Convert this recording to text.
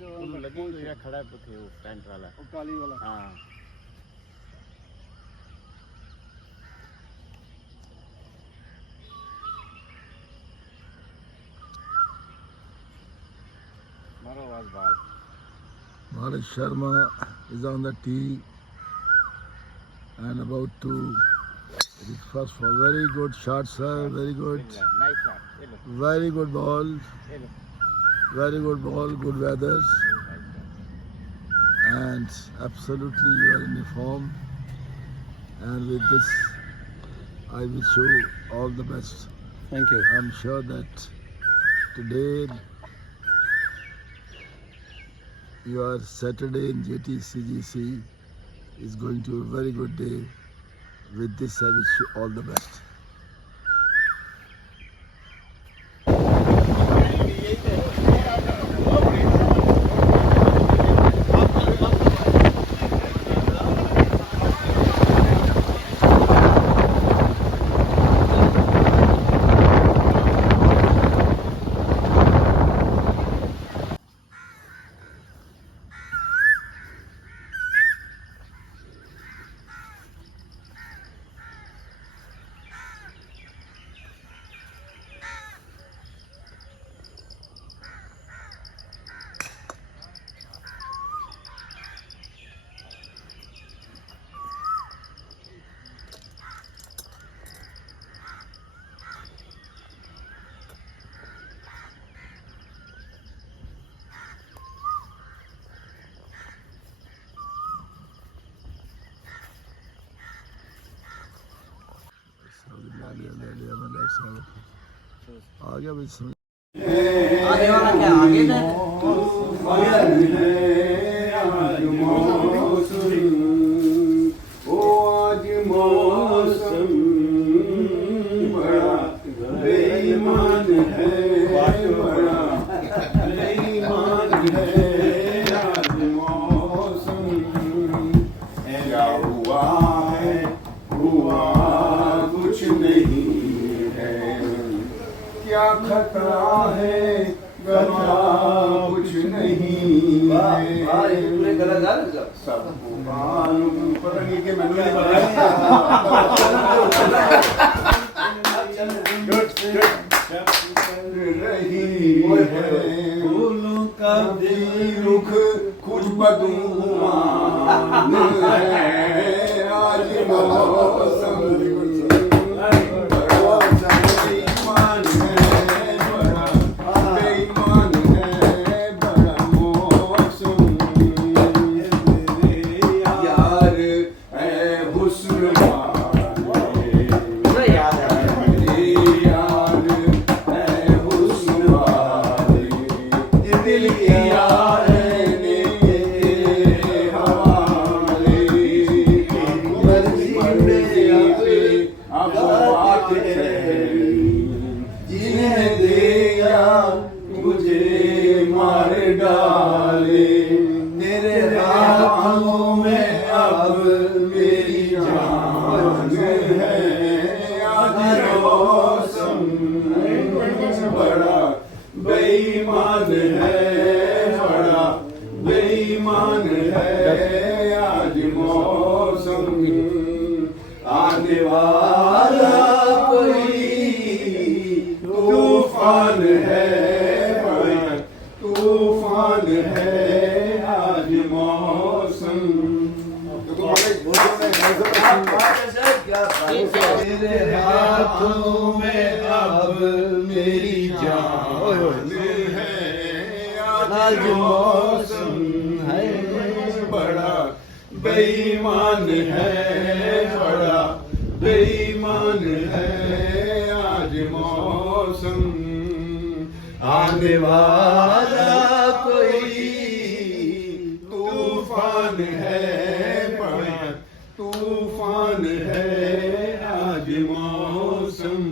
जो लगी तो ये खड़ा है वो टेंट वाला, वो काली वाला। हाँ मारो आवाज बाल। Maharaj Sharma is on the tee and about to hit it first for very good shot, sir. Very good. Nice shot, ये लो Very good ball. ये लो, Very good ball. Good weathers. And absolutely you are in form. And with this, I wish you all the best. Thank you. I'm sure that today your Saturday in JTCGC is going to be a very good day. With this, I wish you all the best. आ गया भाई समझ आगे वाला क्या आगे थे क्या खतरा है गला कुछ नहीं सबको मालूम पता नहीं कि मैंने नहीं बताया फूलों का भी रुख कुछ बदुमान है आज मौसम बेईमान है बड़ा बेईमान है आज मौसम आने वाला कोई तूफान है बड़ा तूफान है आज मौसम तेरे हाथों में अब मेरी जान है आज मौसम है बड़ा बेईमान है बड़ा बेईमान है आज मौसम आने वाला कोई तूफान है बड़ा तूफान है आज मौसम